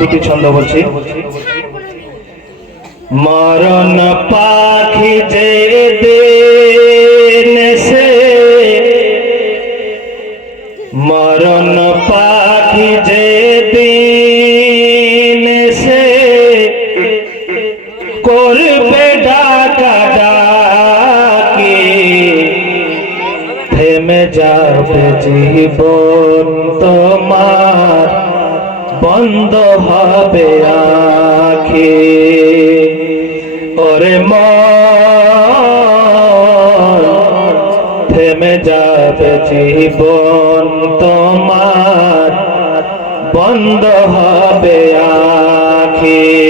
দুটি ছন্দ বলছি। মরণ পাখি যে সে মরণ পাখি যে দিন সে করবে ডাকা ডাকি। থেমে যাবে জীবন তোমার। বন্ধ হবে আখে। ওরে থেমে যাবে জীবন তোমার। বন্ধ হবে আখি।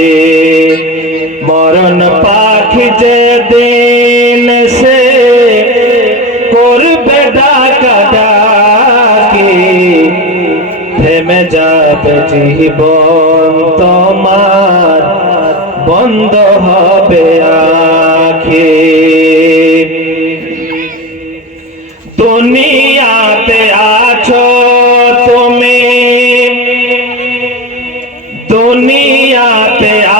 জীবন তোমার বন্ধ হবে আখে। দুনিয়াতে আছো তুমি। দুনিয়াতে আছো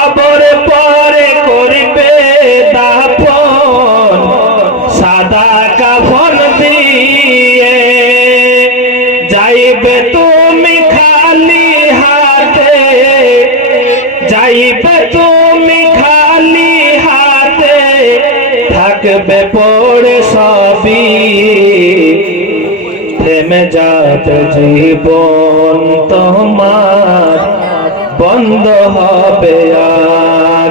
কবর পরে করবে দাপন, সাদা কাফন দিয়ে। যাইবে তুমি খালি হাতে, যাইবে তুমি খালি হাতে, থাকবে পড়ে সবই। থেমে যাবে জীবন তোমার, বন্ধ হবে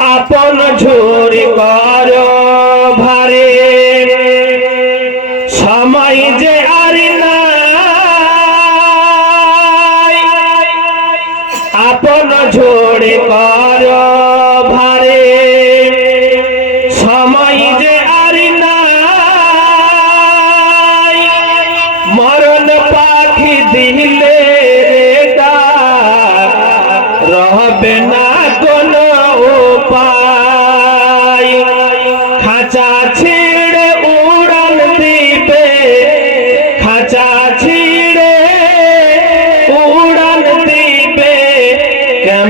আপন ঝুরি কর ভারে। সময় যে আর আপন ঝোড়ে কর ভারে। সময় যে আর মরণ পাখি দিলে রহবে না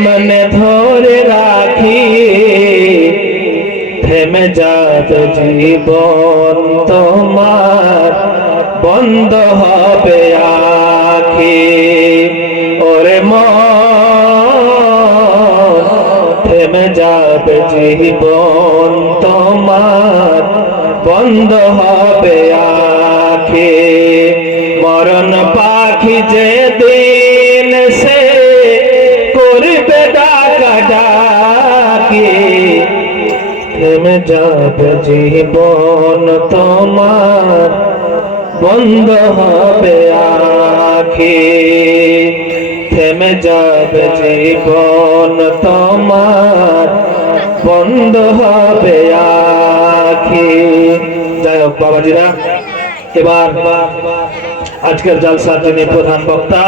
কেমনে ধরে রাখি। থেমে যাবে জীবন তোমার, বন্ধ হবে আখি। ওরে মন, থেমে যাবে জীবন তোমার, বন্ধ হবে আখি। মরণ পাখি যে দিন থেমে যাবে জীবন তোমার বন্ধ হবে আখি। থেমে যাবে জীবন তোমার বন্ধ হবে আখি। যাই হোক, বাবাজিরা, এবার আজকের জালসার যিনি প্রধান বক্তা